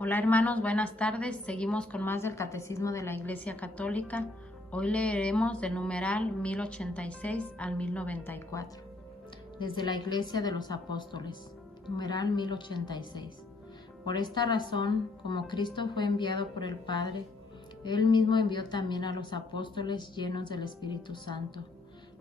Hola hermanos, buenas tardes. Seguimos con más del Catecismo de la Iglesia Católica. Hoy leeremos del numeral 1086 al 1094. Desde la Iglesia de los Apóstoles, numeral 1086. Por esta razón, como Cristo fue enviado por el Padre, Él mismo envió también a los apóstoles llenos del Espíritu Santo,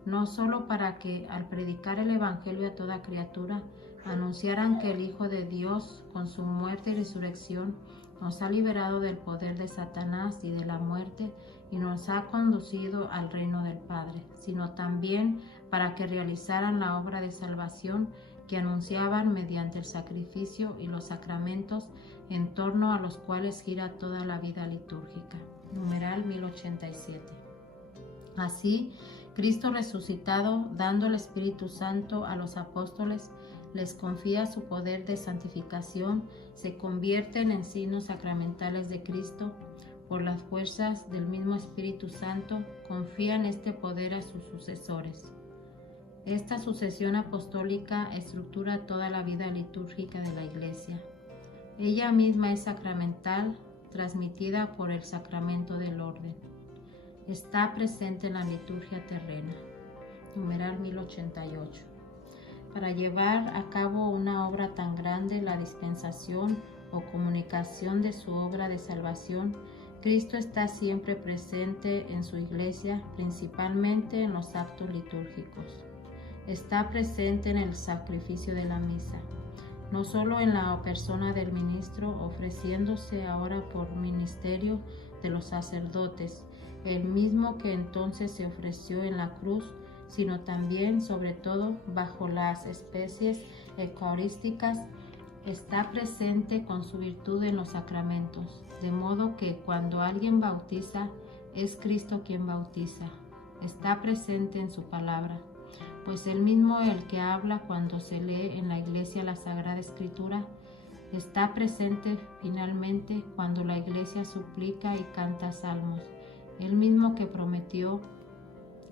no solo para que, al predicar el Evangelio a toda criatura, anunciaran que el Hijo de Dios, con su muerte y resurrección, nos ha liberado del poder de Satanás y de la muerte y nos ha conducido al reino del Padre, sino también para que realizaran la obra de salvación que anunciaban mediante el sacrificio y los sacramentos en torno a los cuales gira toda la vida litúrgica. Numeral 1087. Así, Cristo resucitado, dando el Espíritu Santo a los apóstoles, les confía su poder de santificación, se convierten en signos sacramentales de Cristo. Por las fuerzas del mismo Espíritu Santo, confían este poder a sus sucesores. Esta sucesión apostólica estructura toda la vida litúrgica de la Iglesia. Ella misma es sacramental, transmitida por el sacramento del orden. Está presente en la liturgia terrena. Numeral 1088. Para llevar a cabo una obra tan grande, la dispensación o comunicación de su obra de salvación, Cristo está siempre presente en su Iglesia, principalmente en los actos litúrgicos. Está presente en el sacrificio de la misa, no solo en la persona del ministro, ofreciéndose ahora por ministerio de los sacerdotes, el mismo que entonces se ofreció en la cruz, sino también, sobre todo, bajo las especies eucarísticas, está presente con su virtud en los sacramentos, de modo que cuando alguien bautiza, es Cristo quien bautiza. Está presente en su palabra, pues él mismo el que habla cuando se lee en la Iglesia la Sagrada Escritura, está presente finalmente cuando la Iglesia suplica y canta salmos, él mismo que prometió: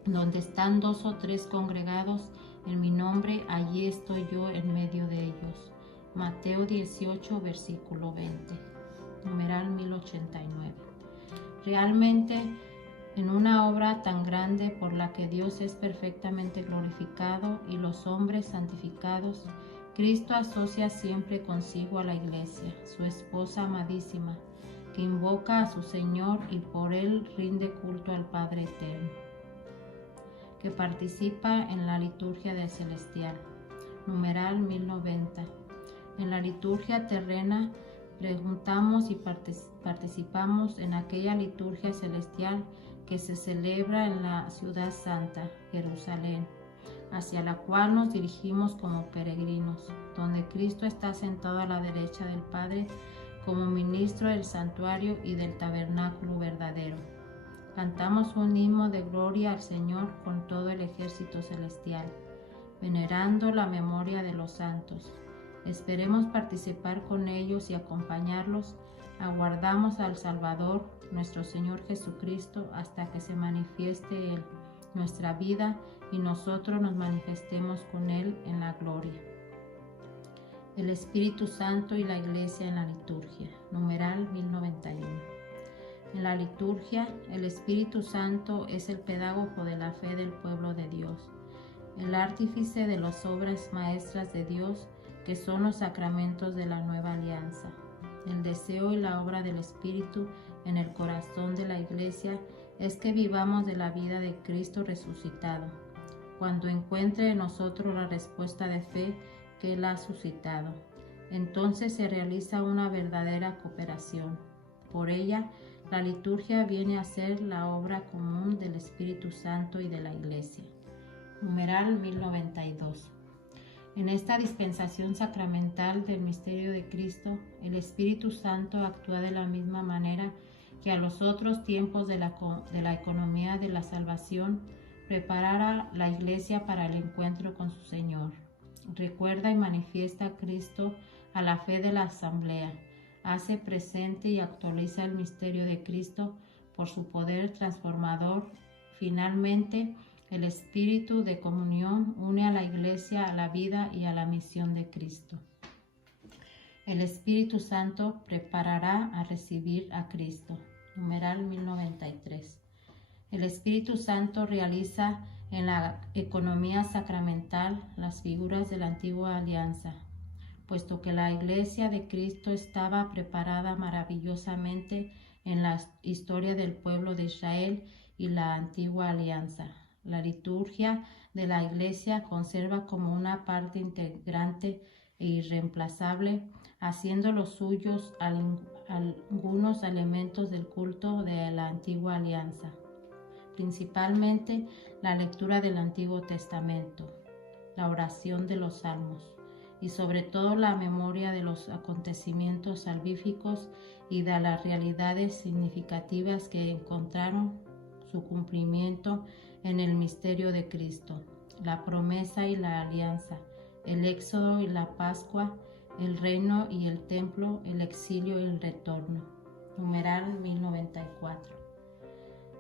donde están 2 o 3 congregados en mi nombre, allí estoy yo en medio de ellos. Mateo 18, versículo 20. Numeral 1089. Realmente, en una obra tan grande por la que Dios es perfectamente glorificado y los hombres santificados, Cristo asocia siempre consigo a la Iglesia, su esposa amadísima, que invoca a su Señor y por él rinde culto al Padre eterno, que participa en la liturgia del celestial. Numeral 1090. En la liturgia terrena preguntamos y participamos en aquella liturgia celestial que se celebra en la ciudad santa, Jerusalén, hacia la cual nos dirigimos como peregrinos, donde Cristo está sentado a la derecha del Padre como ministro del santuario y del tabernáculo verdadero. Cantamos un himno de gloria al Señor con todo el ejército celestial, venerando la memoria de los santos. Esperemos participar con ellos y acompañarlos. Aguardamos al Salvador, nuestro Señor Jesucristo, hasta que se manifieste Él, nuestra vida, y nosotros nos manifestemos con Él en la gloria. El Espíritu Santo y la Iglesia en la liturgia. Numeral 1091. En la liturgia, el Espíritu Santo es el pedagogo de la fe del pueblo de Dios, el artífice de las obras maestras de Dios, que son los sacramentos de la nueva alianza. El deseo y la obra del Espíritu en el corazón de la Iglesia es que vivamos de la vida de Cristo resucitado, cuando encuentre en nosotros la respuesta de fe que Él ha suscitado. Entonces se realiza una verdadera cooperación. Por ella, la liturgia viene a ser la obra común del Espíritu Santo y de la Iglesia. Numeral 1092. En esta dispensación sacramental del misterio de Cristo, el Espíritu Santo actúa de la misma manera que a los otros tiempos de la economía de la salvación, preparara la Iglesia para el encuentro con su Señor. Recuerda y manifiesta a Cristo a la fe de la asamblea, hace presente y actualiza el misterio de Cristo por su poder transformador. Finalmente, el espíritu de comunión une a la Iglesia a la vida y a la misión de Cristo. El Espíritu Santo preparará a recibir a Cristo. Numeral 1093. El Espíritu Santo realiza en la economía sacramental las figuras de la antigua alianza, puesto que la Iglesia de Cristo estaba preparada maravillosamente en la historia del pueblo de Israel y la antigua alianza. La liturgia de la Iglesia conserva como una parte integrante e irreemplazable, haciendo los suyos algunos elementos del culto de la antigua alianza, principalmente la lectura del Antiguo Testamento, la oración de los salmos y sobre todo la memoria de los acontecimientos salvíficos y de las realidades significativas que encontraron su cumplimiento en el misterio de Cristo, la promesa y la alianza, el éxodo y la Pascua, el reino y el templo, el exilio y el retorno. Numeral 1094.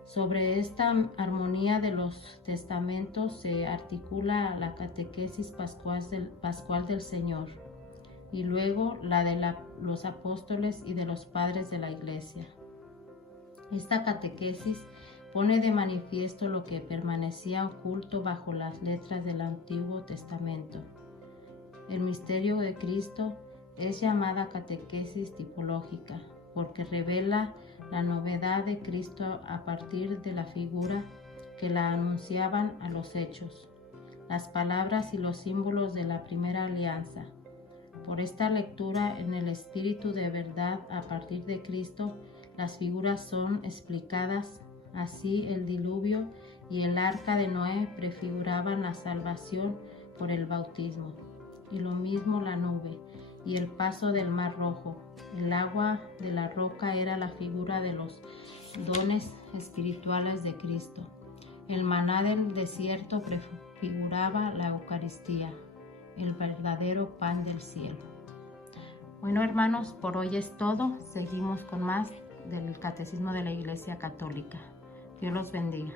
Sobre esta armonía de los testamentos se articula la catequesis pascual del Señor y luego la de los apóstoles y de los padres de la Iglesia. Esta catequesis pone de manifiesto lo que permanecía oculto bajo las letras del Antiguo Testamento. El misterio de Cristo es llamada catequesis tipológica porque revela la novedad de Cristo a partir de la figura que la anunciaban a los hechos, las palabras y los símbolos de la primera alianza. Por esta lectura en el espíritu de verdad a partir de Cristo, las figuras son explicadas. Así el diluvio y el arca de Noé prefiguraban la salvación por el bautismo, y lo mismo la nube y el paso del mar rojo. El agua de la roca era la figura de los dones espirituales de Cristo. El maná del desierto prefiguraba la Eucaristía, el verdadero pan del cielo. Bueno, hermanos, por hoy es todo. Seguimos con más del Catecismo de la Iglesia Católica. Dios los bendiga.